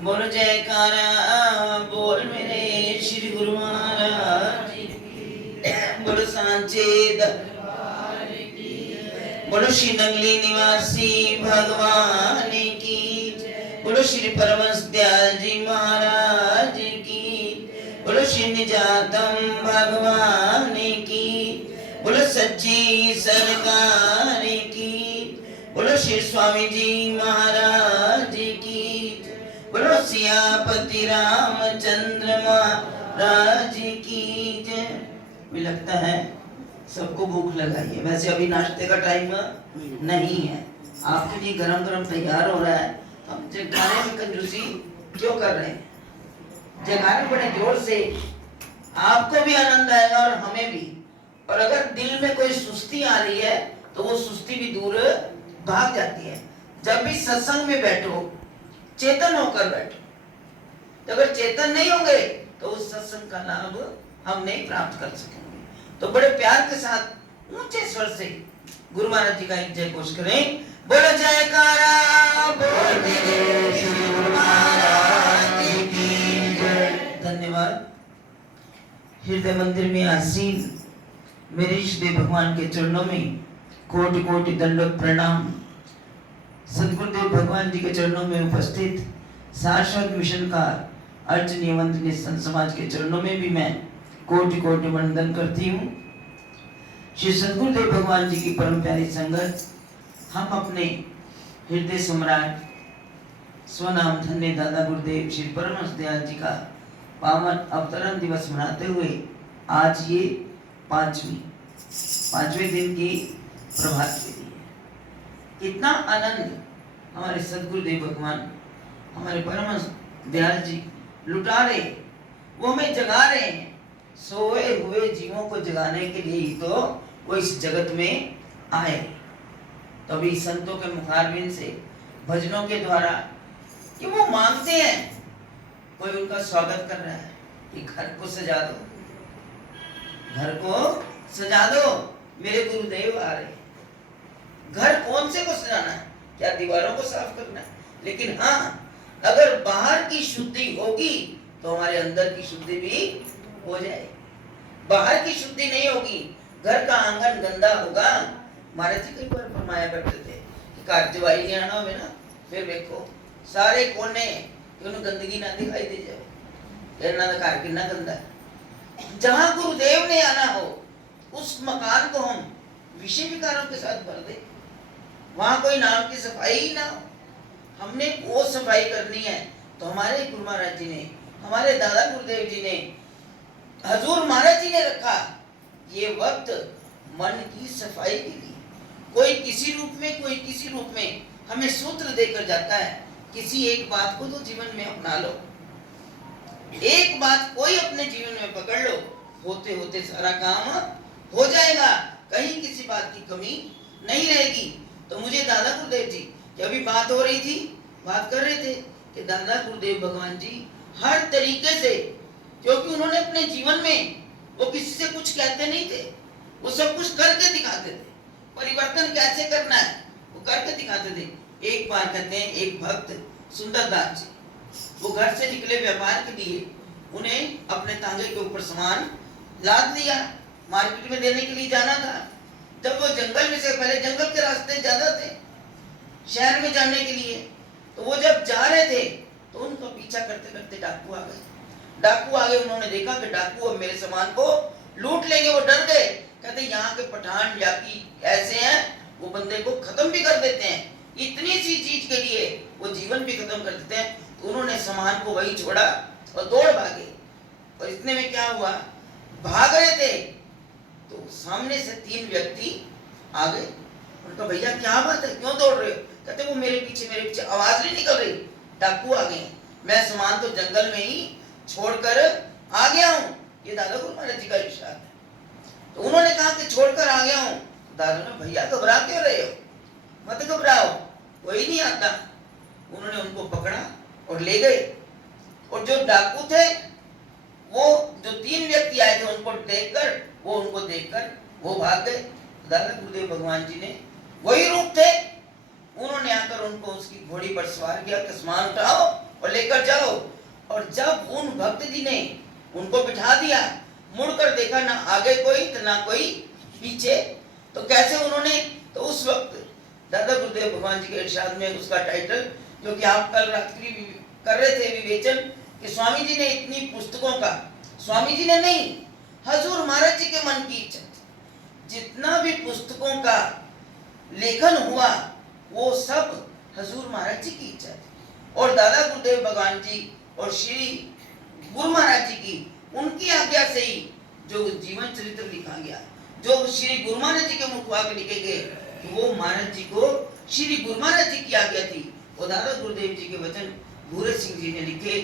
बोल जयकारा बोल मेरे श्री गुरु महाराज बोलो सांचे बोलो श्री नंगली निवासी भगवान की बोलो श्री परमहंस दयाल जी महाराज की बोलो श्री निजातम भगवान की बोलो सच्ची सरकार की बोलो श्री स्वामी जी महाराज की बोलो सियापति रामचंद्र महाराज की जय। भी लगता है सबको भूख लगाई है। वैसे अभी नाश्ते का टाइम नहीं है, आपके लिए गरम गरम तैयार हो रहा है। हम जयकारे में कंजूसी क्यों कर रहे हैं? जयकारे बड़े जोर से, आपको भी आनंद आएगा और हमें भी। और अगर दिल में कोई सुस्ती आ रही है तो वो सुस्ती भी दूर भाग जाती है। जब भी सत्संग में बैठो चेतन होकर बैठो। तो अगर चेतन नहीं होंगे तो उस सत्संग का लाभ हम नहीं प्राप्त कर सकेंगे। तो बड़े प्यार के साथ ऊंचे स्वर से गुरु महाराज जी का एक जय घोष करें। बोलो जयकारा बोल मेरे श्री गुरु महाराज की जय। धन्यवाद। हृदय मंदिर में आसीन मेरे इष्ट देव भगवान के चरणों में कोटि कोटि दंडवत प्रणाम। सदगुरुदेव भगवान जी के चरणों में उपस्थित शाश्वत मिशन का अर्चनीय वंदनीय संत समाज के चरणों में भी मैं कोटि कोटि वंदन करती हूँ। श्री सदगुरुदेव भगवान जी की परम प्यारी संगत, हम अपने हृदय सम्राट स्वनाम धन्य दादा गुरुदेव श्री परमहंस दयाल जी का पावन अवतरण दिवस मनाते हुए आज ये पांचवें दिन की प्रभात फेरी है। कितना आनंद हमारे सदगुरुदेव भगवान हमारे परमहंस दयाल जी लुटा रहे, वो हमें जगा रहे हैं। सोए हुए जीवों को जगाने के लिए ही तो वो इस जगत में आए। तभी संतों के मुखारबिन से भजनों के द्वारा कि वो मांगते हैं, कोई उनका स्वागत कर रहा है कि घर को सजा दो, घर को सजा दो, मेरे गुरुदेव आ रहे। घर कौन से को सजाना है? क्या दीवारों को साफ करना है? लेकिन हाँ, अगर बाहर की शुद्धि होगी तो हमारे अंदर की शुद्धि भी हो जाए। बाहर की शुद्धि नहीं होगी, घर का आंगन गंदा होगा। महाराज जी कई बार फरमाया करते थे कि घर जवाई ले आना हो ना, फिर देखो सारे कोने गंदगी ना दिखाई दे जाए, घर कितना गंदा है। जहां गुरुदेव ने आना हो उस मकान को हम विषय विकारों के साथ भर दे, वहां कोई नाम की सफाई ही ना हो। हमने वो सफाई करनी है तो हमारे गुरु महाराज जी ने, हमारे दादा गुरुदेव जी ने, हजूर महाराज जी ने रखा ये वक्त मन की सफाई के लिए। कोई किसी रूप में, कोई किसी रूप में हमें सूत्र देकर जाता है, किसी एक बात को तो जीवन में अपना लो, एक बात कोई अपने जीवन में पकड़ लो, होते होते सारा काम हो जाएगा, कहीं किसी बात की कमी नहीं रहेगी। तो मुझे दादा गुरुदेव जी की अभी बात हो रही थी, बात कर रहे थे कि दादा गुरुदेव भगवान जी हर तरीके से, क्योंकि उन्होंने अपने जीवन में वो किसी से कुछ कहते नहीं थे, वो सब कुछ करके दिखाते थे। परिवर्तन कैसे करना है वो करके दिखाते थे। एक बार कहते हैं एक भक्त सुंदरदास जी, वो घर से निकले व्यापार के लिए, उन्हें अपने तांगे के ऊपर सामान लाद लिया, मार्केट में देने के लिए जाना था। जब वो जंगल में से, पहले जंगल के रास्ते ज्यादा थे शहर में जाने के लिए, तो वो जब जा रहे थे तो उनका पीछा करते करते डाकू आ गए। डाकू आ गए, उन्होंने देखा कि डाकू अब मेरे सामान को लूट लेंगे। वो डर गए, कहते यहाँ के पठान जाकी ऐसे हैं, वो बंदे को खत्म भी कर देते हैं, इतनी सी चीज के लिए वो जीवन भी खत्म कर देते हैं। तो उन्होंने सामान को वही छोड़ा और दौड़ भागे। और इतने में क्या हुआ, भाग रहे थे तो सामने से 3 व्यक्ति आ गए। उनका भैया क्या बात है, क्यों दौड़ रहे हो? कहते वो मेरे पीछे आवाज नहीं निकल रही, डाकू आ गए, मैं सामान तो जंगल में ही छोड़कर आ गया हूँ। ये दादा गुरु महाराज जी का इरशाद है। तो उन्होंने कहा कि छोड़कर आ गया हूँ। दादा ने, भैया घबरा क्यों रहे हो, मत घबराओ, कोई नहीं आता। उन्होंने उनको पकड़ा और ले गए। और जो डाकू थे, वो जो 3 व्यक्ति आए थे, उनको देखकर वो भाग गए। दादा गुरुदेव भगवान जी ने वही रूप थे, उन्होंने आकर उनको उसकी घोड़ी पर सवार किया कि सामान उठाओ और लेकर जाओ। और जब उन भक्त जी ने उनको बिठा दिया, मुड़कर देखा ना आगे कोई तो ना कोई पीछे, तो कैसे उन्होंने, तो उस वक्त दादा गुरुदेव भगवान जी के इरशाद में उसका टाइटल, जो कि आप कल रात्रि कर रहे थे विवेचन, कि स्वामी जी ने इतनी पुस्तकों का, स्वामी जी ने नहीं, हजूर महाराज जी के मन की इच्छा थी, जितना भी पुस्तकों का लेखन हुआ वो सब हजूर महाराज जी की इच्छा थी। और दादा गुरुदेव भगवान जी और श्री गुरु महाराज जी की, उनकी आज्ञा से ही जो जीवन चरित्र लिखा गया, जो श्री गुरु महाराज जी के मुख वाक्य लिखे गए, तो वो महाराज जी को श्री गुरु महाराज जी की आज्ञा थी। और दादा गुरुदेव जी के वचन भूरे सिंह जी ने लिखे,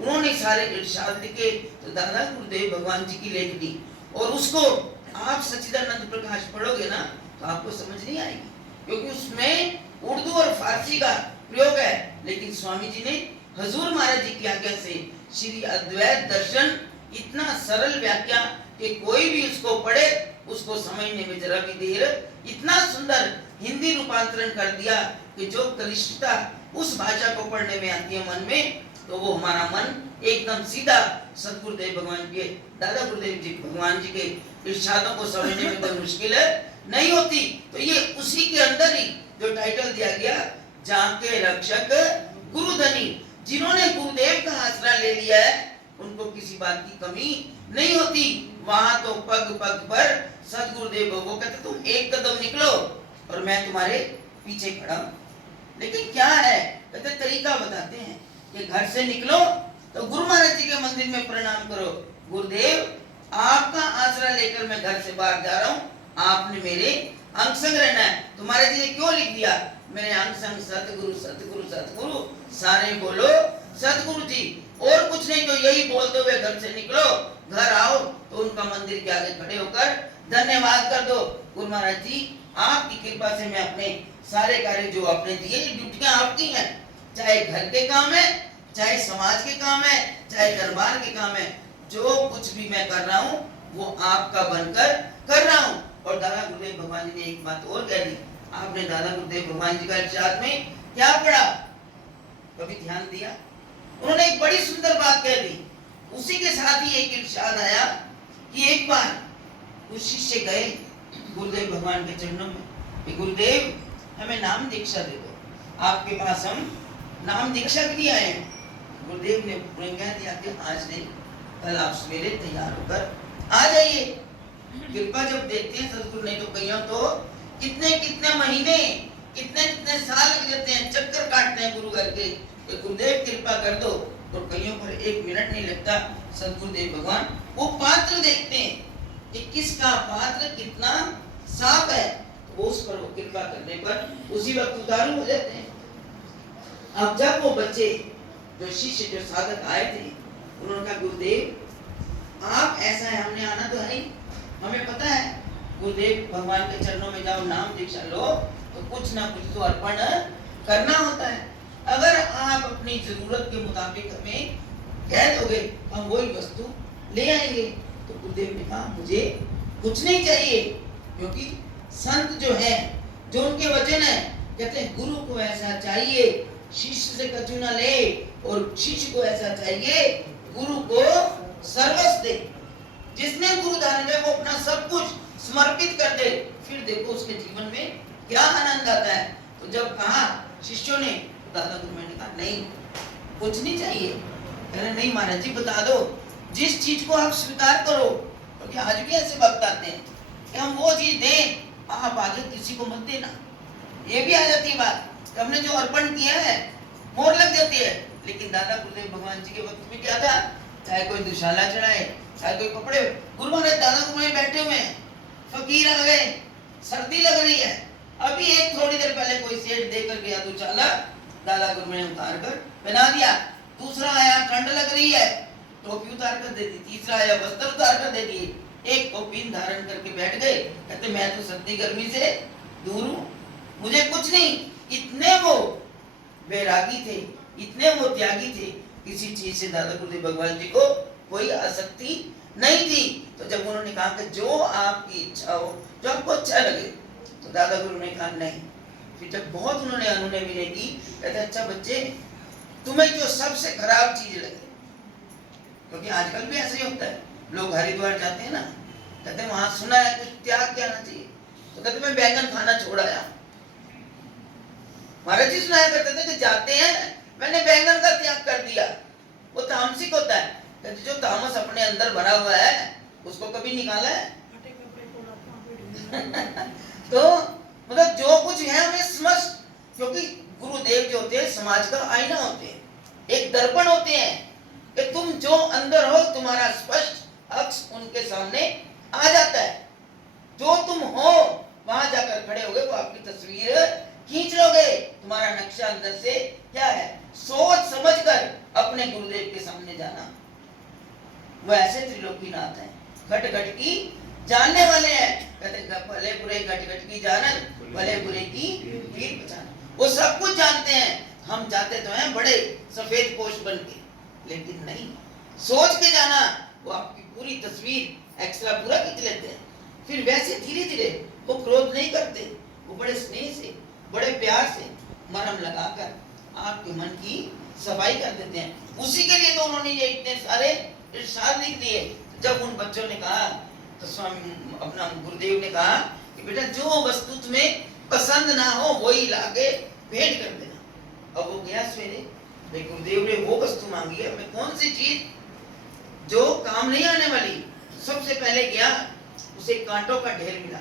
उन्होंने सारे इरशाद लिखे, तो दादा गुरुदेव भगवान जी की लेखनी, और उसको आप सच्चिदानंद प्रकाश पढ़ोगे ना तो आपको समझ नहीं आएगी, क्योंकि उसमें उर्दू और फारसी का प्रयोग है। लेकिन स्वामी जी ने हजूर महाराज जी की आज्ञा से श्री अद्वैत दर्शन, इतना सरल व्याख्या कि कोई भी उसको पढ़े उसको समझने में जरा भी देर, इतना सुंदर हिंदी रूपांतरण कर दिया कि जो कनिष्ठता उस भाषा को पढ़ने में आती है मन में, तो वो हमारा मन एकदम सीधा सदगुरुदेव भगवान के, दादा गुरुदेव जी भगवान जी के इरशादों को समझने में कोई मुश्किल नहीं होती। तो ये उसी के अंदर ही जो टाइटल दिया गया, जाके रक्षक गुरुधनी, जिन्होंने गुरुदेव का आसरा ले लिया है उनको किसी बात की कमी नहीं होती। वहां तो पग पग पर सदगुरुदेव वो कहते तुम एक कदम निकलो और मैं तुम्हारे पीछे खड़ा हूं। लेकिन क्या है, कहते तरीका बताते हैं कि घर से निकलो तो गुरु महाराज जी के मंदिर में प्रणाम करो, गुरुदेव आपका आसरा लेकर मैं घर से बाहर जा रहा हूँ, आपने मेरे अंग संग रहना है। तुम्हारे जी ने क्यों लिख दिया, मेरे अंग संग सतगुरु सतगुरु सतगुरु, सारे बोलो सतगुरु जी, और कुछ नहीं तो यही बोलते हुए घर से निकलो, घर आओ तो उनका मंदिर के आगे खड़े होकर धन्यवाद कर दो, गुरु महाराज जी आपकी कृपा से मैं अपने सारे कार्य जो आपने दिए, ड्यूटियां आपकी हैं, चाहे घर के काम है, चाहे समाज के काम है, चाहे दरबार के काम है, जो कुछ भी मैं कर रहा हूँ वो आपका बनकर कर रहा हूँ। और दादा गुरुदेव भगवान जी ने एक बात और कह दी, आपने दादा गुरुदेव भगवान जी का इरशाद में क्या पढ़ा, कभी ध्यान दिया? उन्होंने एक बड़ी सुंदर बात कह दी, उसी के साथ ही एक इरशाद आया कि एक बार कुछ शिष्य गए गुरुदेव भगवान के चरणों में कि गुरुदेव हमें नाम दीक्षा दे दो, आपके पास हम नाम दीक्षा के लिए आए हैं। गुरुदेव ने कह दिया कि आज नहीं, कल आप सवेरे तैयार होकर आ जाइए। कृपा जब देखते हैं सदगुरु, नहीं तो कईयों तो कितने कितने महीने, कितने कितने साल लग जाते हैं, चक्कर काटते हैं गुरु घर के, तो गुरुदेव कृपा कर दो, और कईयों पर एक मिनट नहीं लगता। सदगुरुदेव भगवान वो पात्र देखते हैं कि किसका पात्र कितना साफ है, वो उस पर वो कृपा करने पर उसी वक्त उतारू हो जाते हैं। अब जब वो बच्चे जो शिष्य जो साधक आए थे, उन्होंने कहा गुरुदेव आप ऐसा है, हमने आना तो है, हमें पता है गुरुदेव भगवान के चरणों में जाओ, नाम दीक्षा लो, तो कुछ ना कुछ तो अर्पण करना होता है। अगर आप अपनी जरूरत के मुताबिक हमें कह दोगे हम वही वस्तु ले आएंगे, तो गुरुदेव ने कहा मुझे कुछ नहीं चाहिए, क्योंकि संत जो है, जो उनके वचन है, कहते हैं गुरु को ऐसा चाहिए शिष्य से कछु न ले, और शिष्य को ऐसा चाहिए गुरु को सर्वस्व दे। जिसने गुरु धारण किया वो अपना सब कुछ समर्पित कर दे, फिर देखो उसके जीवन में क्या आनंद आता है। तो जब कहा शिष्यों ने, दादा गुरु ने कहा नहीं कुछ नहीं चाहिए, कहने नहीं महाराज जी बता दो जिस चीज को आप स्वीकार करो, क्योंकि आज भी ऐसे वक्त आते हैं कि हम वो चीज दें, आप आगे किसी को मत देना, ये भी आ जाती है बात, हमने जो अर्पण किया है मोहर लग जाती है। लेकिन दादा गुरुदेव भगवान जी के वक्त में क्या था, चाहे कोई दुशाला चढ़ाए, चाहे कोई कपड़े, गुरु महाराज दादा गुरु में बैठे हुए हैं, फकीर आ गए, सर्दी लग रही है, अभी एक थोड़ी देर पहले कोई सेठ देकर गया दुशाला, दादा गुरु ने उतार कर पहना दिया, दूसरा आया ठंड लग रही है, टोपी उतार कर दे दी, तीसरा आया वस्त्र उतार कर दे दिए, एक को पिन धारण करके बैठ गए, कहते मैं तो सर्दी गर्मी से दूर हूँ, मुझे कुछ नहीं। इतने वो वैरागी थे, इतने वो त्यागी थे, किसी चीज से दादा गुरुदेव भगवान जी को कोई आसक्ति नहीं थी। तो जब उन्होंने कहा कि जो आपकी इच्छा हो, जो आपको अच्छा लगे, तो दादा गुरु ने कहा नहीं। फिर जब बहुत उन्होंने अनुनय विनय की, कहते अच्छा बच्चे तुम्हें जो सबसे खराब चीज लगे, क्योंकि आजकल भी ऐसे ही होता है, लोग हरिद्वार जाते हैं ना, कहते हैं वहां सुना है कुछ त्याग क्या आना चाहिए, तो कहते मैं बैंगन खाना छोड़ आया। महाराज जी सुनाया करते थे कि जाते हैं मैंने बैंगन का त्याग कर दिया, वो तामसिक होता है। कहते जो तामस अपने अंदर भरा हुआ है उसको कभी निकाला है? तो मतलब जो कुछ है हमें समझ, क्योंकि गुरुदेव जो होते हैं समाज का आईना होते हैं, एक दर्पण होते हैं कि तुम जो अंदर हो तुम्हारा स्पष्ट अक्ष उनके सामने आ जाता है। जो तुम हो वहां जाकर खड़े होगे वो आपकी तस्वीर खींच लोगे। तुम्हारा नक्शा अंदर से क्या है, सोच समझकर अपने गुरुदेव के सामने जाना। वो ऐसे त्रिलोकीनाथ हैं, घट घट की जानने वाले हैं। कहते भले बुरे घट घट की जानन, भले बुरे की वीर पहचान। वो सब कुछ जानते हैं। हम जाते तो हैं बड़े सफेद पोश बन के, लेकिन नहीं, सोच के जाना, वो आपकी पूरी तस्वीर एक्स्ट्रा पूरा खींच लेते हैं। फिर वैसे धीरे धीरे वो क्रोध नहीं करते, वो बड़े स्नेह से बड़े प्यार से मरहम लगाकर आपके मन की सफाई कर देते हैं। उसी के लिए तो उन्होंने ये इतने सारे इरशाद लिख दिए। जब उन बच्चों ने कहा तो स्वामी अपना गुरुदेव ने कहा कि बेटा जो वस्तु तुम्हें पसंद ना हो वही लाके भेंट कर देना। अब वो गया सवेरे, भाई गुरुदेव ने वो वस्तु मांगी है, मैं कौन सी चीज जो काम नहीं आने वाली। सबसे पहले गया, उसे कांटों का ढेर मिला,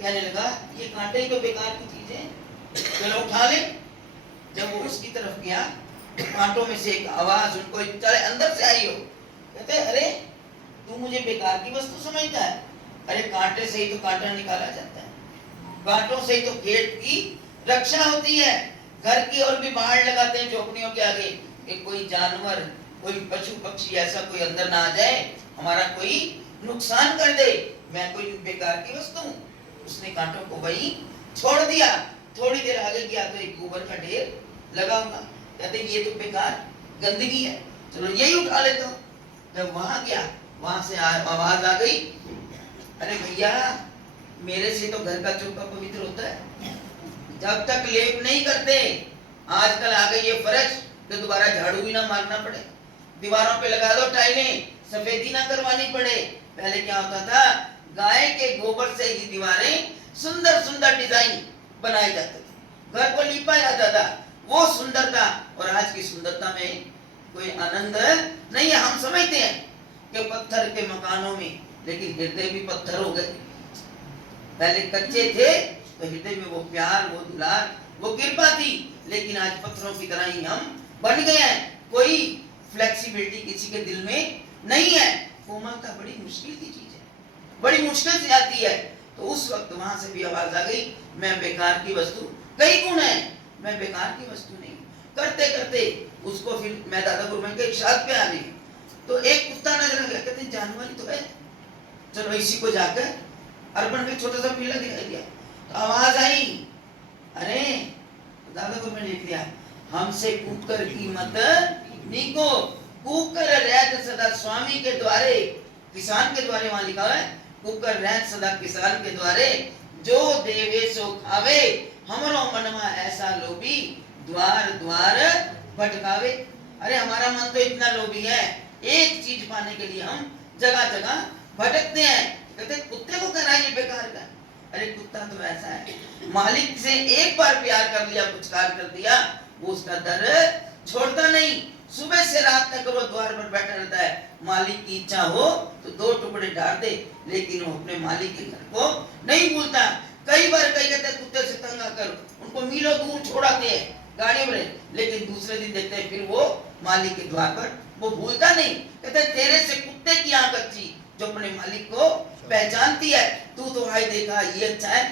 कहने लगा ये कांटे ही तो बेकार की चीज है, चलो उठा ले। जब वो उसकी तरफ गया, कांटों में से एक आवाज उनको चले अंदर से आई हो, कहते अरे तू मुझे बेकार की वस्तु समझता है? अरे कांटे से ही तो कांटा निकाला जाता है, कांटों से ही तो खेत की रक्षा होती है। घर की और भी बाहर लगाते हैं झोपड़ियों के आगे कि कोई जानवर, कोई पशु पक्षी ऐसा कोई अंदर ना आ जाए, हमारा कोई नुकसान कर दे। मैं कोई बेकार की वस्तु हूं? उसने कांटों को वही छोड़ दिया। थोड़ी देर आगे गया तो एक गोबर का ढेर लगा हुआ, कहते ये तो बेकार गंदगी है, चलो यही उठा लेता हूं। जब वहां गया, वहां से आवाज आ गई, अरे भैया मेरे से तो घर का चौका पवित्र होता है, जब तक लेप नहीं करते। आजकल आ गई ये फर्श तो दोबारा झाड़ू भी ना मारना पड़े, दीवारों पे लगा दो टाइलें, सफेदी ना करवानी पड़े। पहले क्या होता था, गाय के गोबर से ही दीवारें सुंदर सुंदर डिजाइन बनाए जाते थे, घर को लीपा जाता था, वो सुंदरता। और आज की सुंदरता में कोई आनंद नहीं है। हम समझते हैं कि पत्थर के मकानों में, लेकिन हृदय भी पत्थर हो गए। पहले कच्चे थे तो हृदय में वो प्यार, वो दुलार, वो कृपा थी, लेकिन आज पत्थरों की तरह ही हम बन गए हैं। कोई फ्लेक्सिबिलिटी किसी के दिल में नहीं है। कोमलता बड़ी मुश्किल की चीज है, बड़ी मुश्किल से आती है। तो उस वक्त वहां से भी आवाज आ गई, मैं बेकार की वस्तु, कई गुण है, मैं बेकार की वस्तु नहीं। करते करते उसको फिर मैं दादा गुरुमन के इरशाद पे आ गई, तो एक कुत्ता नजर आ गया, कहते जानवर ही तो है, चलो इसी को जाकर अर्पण में छोटा सा पिल्ला दिखाई दिया। तो आवाज आई, अरे दादा गुरुमन लिख दिया, हमसे कुकर की मत नीको, कुकर रहत सदा स्वामी के द्वारे, किसान के द्वारे वहां लिखा है, कुकर रहत सदा किसान के द्वारे, जो देवे सो खावे, हमरो मनवा ऐसा लोभी, द्वार द्वार भटकावे। अरे हमारा मन तो इतना लोभी है, एक चीज पाने के लिए हम जगह जगह भटकते हैं। कहते कुत्ते को कहना ये बेकार का, अरे कुत्ता तो ऐसा है, मालिक से एक बार प्यार कर लिया, पुचकार कर दिया, वो उसका दर छोड़ता नहीं। सुबह से रात तक वो द्वार पर बैठा रहता है, मालिक की इच्छा हो तो 2 टुकड़े डाल दे, लेकिन वो अपने मालिक के घर को नहीं भूलता। कई बार कई कहते कुत्ते से तंग आकर उनको मीलों दूर छोड़ाते हैं गाड़ियों में, लेकिन दूसरे दिन देखते हैं फिर वो मालिक के द्वार पर, वो भूलता नहीं। कहते तेरे से कुत्ते की आंख अच्छी, जो अपने मालिक को पहचानती है। तू तो भाई देखा ये अच्छा है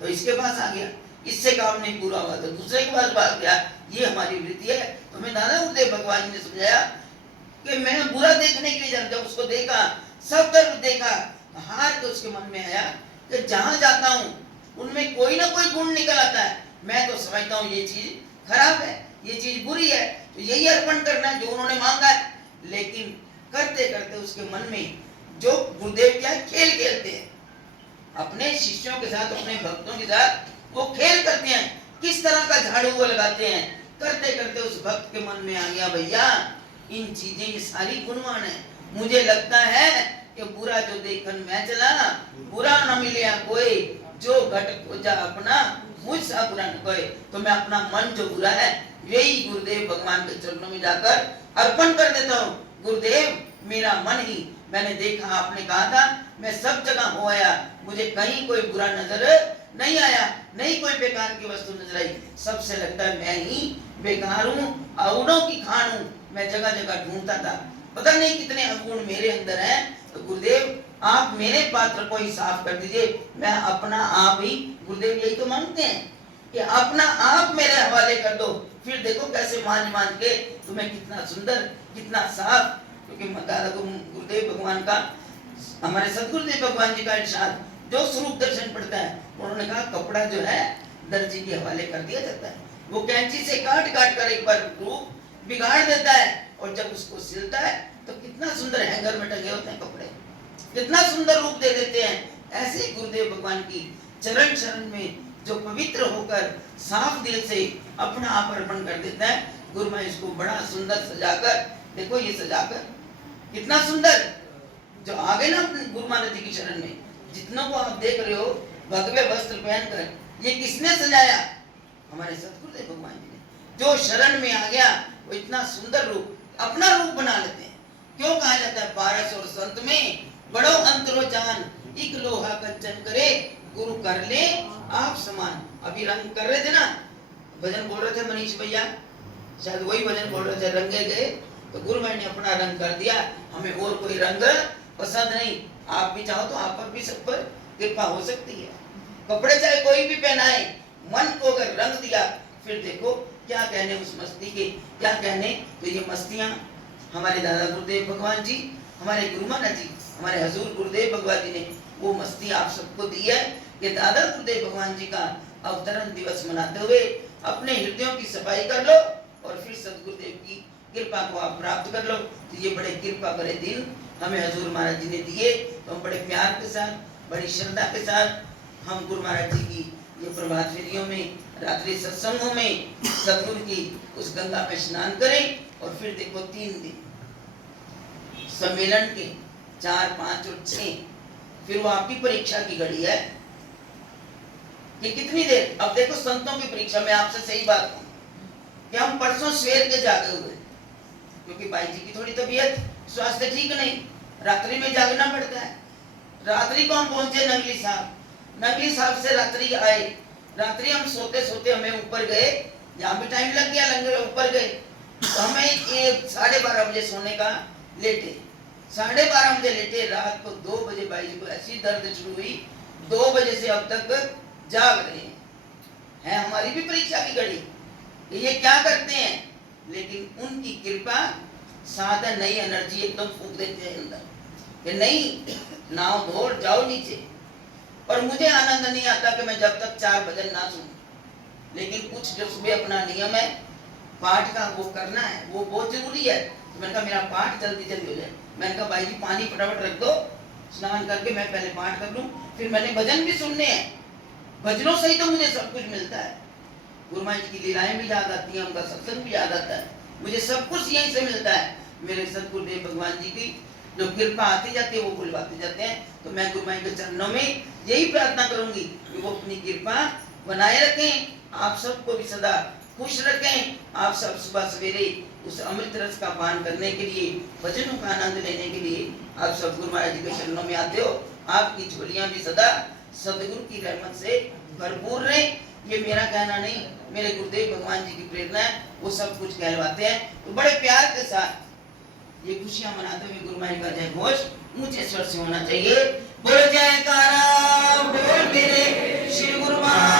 तो इसके पास आ गया, इससे काम नहीं पूरा हुआ तो दूसरे के पास भाग गया, ये हमारी वृत्ति है। तो मैं दादा गुरुदेव भगवान जी ने समझाया कि मैं बुरा देखने के लिए जब उसको देखा, सब तरफ देखा, हार के उसके मन में आया कि जहां जाता हूं उनमें कोई ना कोई गुण निकल आता है। मैं तो समझता हूँ ये चीज खराब है, ये चीज बुरी है, तो यही अर्पण करना है जो उन्होंने मांगा है। लेकिन करते करते उसके मन में जो गुरुदेव क्या खेल खेलते हैं अपने शिष्यों के साथ, अपने भक्तों के साथ, वो खेल करते हैं। किस तरह का झाड़ू वो लगाते हैं, करते करते उस भक्त के मन में आ गया, भैया इन चीजें ये सारी गुणवान है, मुझे लगता है कि बुरा जो देखन मैं चला, बुरा न मिले कोई, जो घट खोजा अपना मुझसा बुरा न कोई। तो मैं अपना मन जो बुरा है यही गुरुदेव भगवान के चरणों में जाकर अर्पण कर देता हूँ। गुरुदेव मेरा मन ही, मैंने देखा आपने कहा था मैं सब जगह हो आया, मुझे कहीं कोई बुरा नजर नहीं आया, नहीं कोई बेकार की वस्तु नजर आई, सबसे लगता है मैं ही बेकार हूँ, अवगुणों की खान हूँ। मैं जगह जगह ढूंढता था, पता नहीं कितने अवगुण मेरे अंदर हैं। तो गुरुदेव आप मेरे पात्र को ही साफ कर दीजिए, मैं अपना आप ही, गुरुदेव यही तो मांगते हैं कि अपना आप मेरे हवाले कर दो, फिर देखो कैसे मान मान के तुम्हें कितना सुंदर, कितना साफ। क्योंकि दादा गुरुदेव भगवान का, हमारे सदगुरुदेव भगवान जी का इरशाद जो स्वरूप दर्शन पड़ता है, उन्होंने कहा कपड़ा जो है दर्जी के हवाले कर दिया जाता है, वो कैंची से काट काट कर एक बार रूप बिगाड़ देता है, और जब उसको सिलता है तो कितना सुंदर हैंगर में टंगे होते हैं कपड़े, कितना सुंदर रूप दे देते हैं। ऐसे ही गुरुदेव भगवान की चरण शरण में जो पवित्र होकर साफ दिल से अपना आप अर्पण कर देता है, गुरु मैं इसको बड़ा सुंदर सजाकर, देखो ये सजाकर कितना सुंदर, जो आगे ना गुरु महाराज जी की शरण में जितनों को आप देख रहे हो भगवे वस्त्र पहनकर, ये किसने सजाया? हमारे सतगुरुदेव भगवान जी ने। जो शरण में आ गया वो इतना सुंदर रूप, अपना रूप बना लेते हैं। क्यों कहा जाता है पारस और संत में बड़ो अंतरो जान, एक लोहा कंचन करे गुरु कर ले आप समान। अभी रंग कर रहे थे ना, भजन बोल रहे थे मनीष भैया, शायद वही भजन बोल रहे थे, रंगे गए तो गुरु भाई ने अपना रंग कर दिया, हमें और कोई रंग पसंद नहीं। आप भी चाहो तो आप पर भी सब पर कृपा हो सकती है। कपड़े चाहे कोई भी पहनाए, मन को अगर रंग दिया, फिर देखो क्या कहने उस मस्ती के, क्या कहने। तो ये मस्तियां हमारे दादा गुरुदेव भगवान जी, हमारे गुरु महाराज जी, हमारे हजूर गुरुदेव भगवान जी ने वो मस्ती आप सबको दी है कि दादा गुरुदेव भगवान जी का अवतरण दिवस मनाते हुए अपने हृदयों की सफाई कर लो और फिर सदगुरुदेव की कृपा को आप प्राप्त कर लो। तो ये बड़े कृपा भरे दिन हमें हजूर महाराज जी ने दिए, तो हम बड़े प्यार के साथ, बड़ी श्रद्धा के साथ हम गुरु महाराज जी की ये प्रभात फेरियों में, रात्रि सत्संगों में सतगुरु की उस गंगा में स्नान करें। और फिर देखो 3 दिन सम्मेलन के 4, 5 और 6, फिर वो आपकी परीक्षा की घड़ी है कि कितनी देर। अब देखो संतों की परीक्षा में आपसे सही बात कहूं कि हम परसों सवेर के जागे हुए, क्योंकि भाई जी की थोड़ी तबीयत स्वास्थ्य ठीक नहीं, रात्रि में जागना पड़ता है। रात्रि को हम पहुंचे नंगली साहब, नंगली साहब से रात्रि आए, रात्रि हम सोते सोते हमें ऊपर गए, यहाँ भी टाइम लग गया, लंगर ऊपर गए तो हमें 12:30 बजे सोने का लेटे, 12:30 बजे लेटे। रात को 2 बजे भाई जी को ऐसी दर्द शुरू हुई, 2 बजे से अब तक जाग रहे हैं। हमारी भी परीक्षा की घड़ी, ये क्या करते हैं, लेकिन उनकी कृपा साथ है, नई एनर्जी एकदम फूंक देते हैं अंदर कि नहीं नाव धो जाओ नीचे। और मुझे आनंद नहीं आता कि मैं जब तक 4 भजन ना सुनूं, लेकिन कुछ जो सुबह अपना नियम है पाठ का वो करना है, वो बहुत जरूरी है। तो मैंने कहा मेरा पाठ जल्दी जल्दी हो जाए। मैंने कहा भाई जी पानी फटाफट रख दो, स्नान करके मैं पहले पाठ कर लूं, फिर मैंने भजन भी सुनने हैं, भजनों से ही तो मुझे सब कुछ मिलता है। गुरु महाराज की लीलाएं भी याद आती हैं, उनका सत्संग भी याद आता है, मुझे सब कुछ यहीं से मिलता है। मेरे सतगुरुदेव भगवान जी की जो कृपा आती जाती है वो बुलवाते जाते हैं। तो मैं गुरु महाराज के चरणों में यही प्रार्थना करूंगी कि वो अपनी कृपा बनाए रखें, आप सबको भी सदा खुश रखें। आप सब सुबह सवेरे उस अमृत रस का पान करने के लिए, भजनों का आनंद लेने के लिए आप सब गुरु महाराज जी के चरणों में आते हो। आपकी झोलियां भी सदा सदगुरु की रहमत से भरपूर रहे। ये मेरा कहना नहीं, मेरे गुरुदेव भगवान जी की प्रेरणा है, वो सब कुछ कहलवाते हैं। तो बड़े प्यार के साथ ये खुशियां मनाते हुए गुरु महाराज का जय घोष ऊंचे स्वर से होना चाहिए। बोल जयकारा बोल मेरे श्री गुरु महाराज।